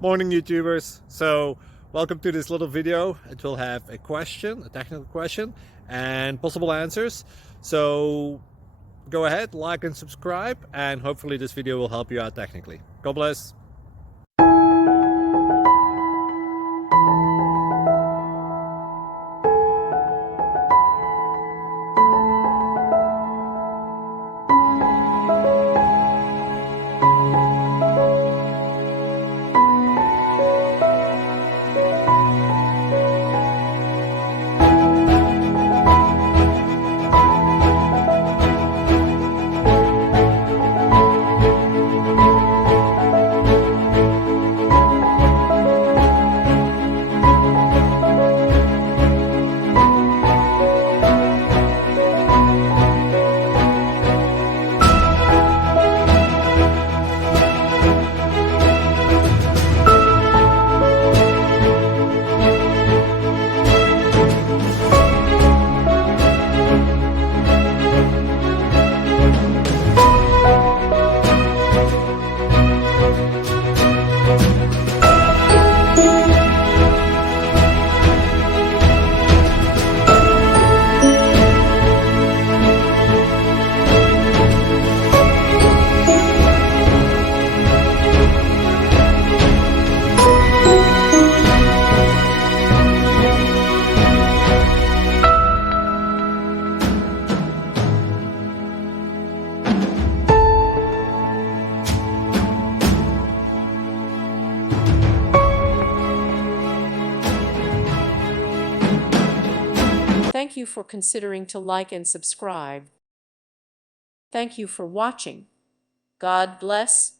Morning YouTubers. So welcome to this little video. It will have a question, a technical question, and possible answers. So go ahead, like and subscribe, and hopefully this video will help you out technically. God bless. Thank you for considering to like and subscribe. Thank you for watching. God bless.